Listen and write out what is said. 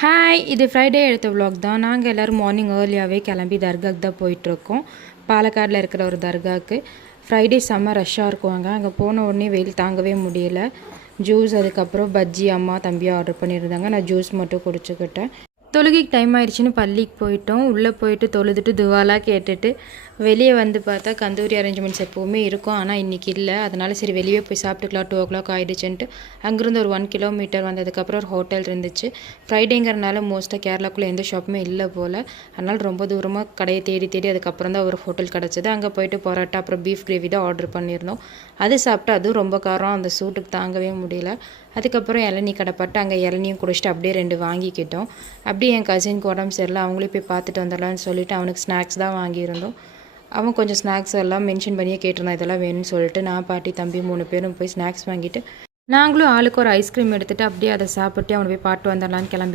Hi, இது Friday எடுத்த vlog தான். நாங்கள் எல்லோரும் மார்னிங் ஏர்லியாகவே கிளம்பி தர்காவுக்கு தான் போயிட்டுருக்கோம். பாலக்காடில் இருக்கிற ஒரு தர்காவுக்கு. ஃப்ரைடே செம்ம ரஷ்ஷாக இருக்குவாங்க. அங்கே போன உடனே வெயில் தாங்கவே முடியல. ஜூஸ், அதுக்கப்புறம் பஜ்ஜி அம்மா தம்பியாக ஆர்டர் பண்ணியிருந்தாங்க. நான் ஜூஸ் மட்டும் குடிச்சுக்கிட்டேன். தொழுகைக்கு டைம் ஆயிடுச்சுன்னு பள்ளிக்கு போயிட்டோம். உள்ளே போயிட்டு தொழுதுட்டு துவாலாம் கேட்டுட்டு வெளியே வந்து பார்த்தா கந்தூரி அரேஞ்ச்மெண்ட்ஸ் எப்போவுமே இருக்கும். ஆனால் இன்றைக்கி இல்லை. அதனால் சரி வெளியே போய் சாப்பிட்டுக்கலாம், 2 o'clock ஆகிடுச்சுன்ட்டு அங்கேருந்து ஒரு 1 kilometer வந்ததுக்கப்புறம் ஒரு ஹோட்டல் இருந்துச்சு. ஃப்ரைடேங்கிறனால மோஸ்ட்டாக கேரளாக்குள்ளே எந்த ஷாப்புமே இல்லை போல். அதனால் ரொம்ப தூரமாக கடையை தேடி தேடி அதுக்கப்புறம் தான் ஒரு ஹோட்டல் கிடச்சிது. அங்கே போயிட்டு பரோட்டா அப்புறம் பீஃப் கிரேவி தான் ஆர்டர் பண்ணியிருந்தோம். அது சாப்பிட்டு அதுவும் ரொம்ப காரம், அந்த சூட்டுக்கு தாங்கவே முடியல. அதுக்கப்புறம் இளநீ கடைப்பட்டு அங்கே இளநியும் குடிச்சிட்டு அப்படியே 2 வாங்கிக்கிட்டோம். அப்படியே என் கசினுக்கு உடம்பு சரியில்லை, அவங்களே போய் பார்த்துட்டு வந்துடலான்னு சொல்லிவிட்டு அவனுக்கு ஸ்நாக்ஸ் தான் வாங்கியிருந்தோம். அவன் கொஞ்சம் ஸ்நாக்ஸ் எல்லாம் மென்ஷன் பண்ணியே கேட்டிருந்தான், இதெல்லாம் வேணும்னு சொல்லிட்டு. நான், பாட்டி, தம்பி 3 பேரும் போய் ஸ்நாக்ஸ் வாங்கிட்டு நாங்களும் ஆளுக்கு ஒரு ஐஸ்கிரீம் எடுத்துகிட்டு அப்படியே அதை சாப்பிட்டு அவனை போய் பாட்டு வந்துடலான்னு கிளம்பி